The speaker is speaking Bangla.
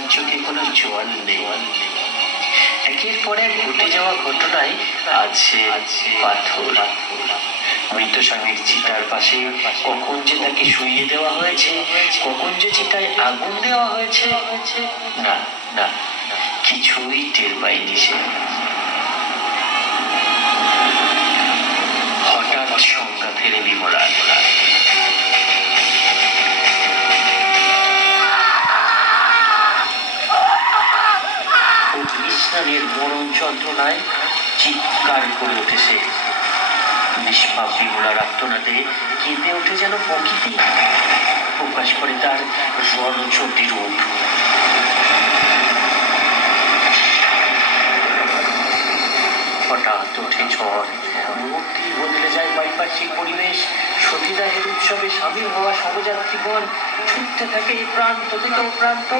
ভাঙার চোখে কোনো জল নেই। একের পর এক ঘটে যাওয়া ঘটনায় আছে পাথর। মৃত স্বামীর চিতার পাশে কখন যে তাকে শুইয়ে দেওয়া হয়েছে, কখন যে চিতায় আগুন দেওয়া হয়েছে, না না কিছুই টের পাইনি সে। হঠাৎ সংজ্ঞা ফেরে বিমলা। অগ্নিস্নানের মরণ যন্ত্রণায় চিৎকার করে ওঠে সে। নিষ্পাপ বিমলার আর্তনাদে কেঁপে ওঠে যেন প্রকৃতি, প্রকাশ করে তার রণচণ্ডী রূপ। হঠাৎ ওঠে ঝড়, মুহূর্তে বদলে যায় পারিপার্শ্বিক পরিবেশ। সতীদাহের উৎসবে সামিল হওয়া সহযাত্রীগণ ছুটতে থাকে এই প্রান্ত থেকে ও প্রান্ত।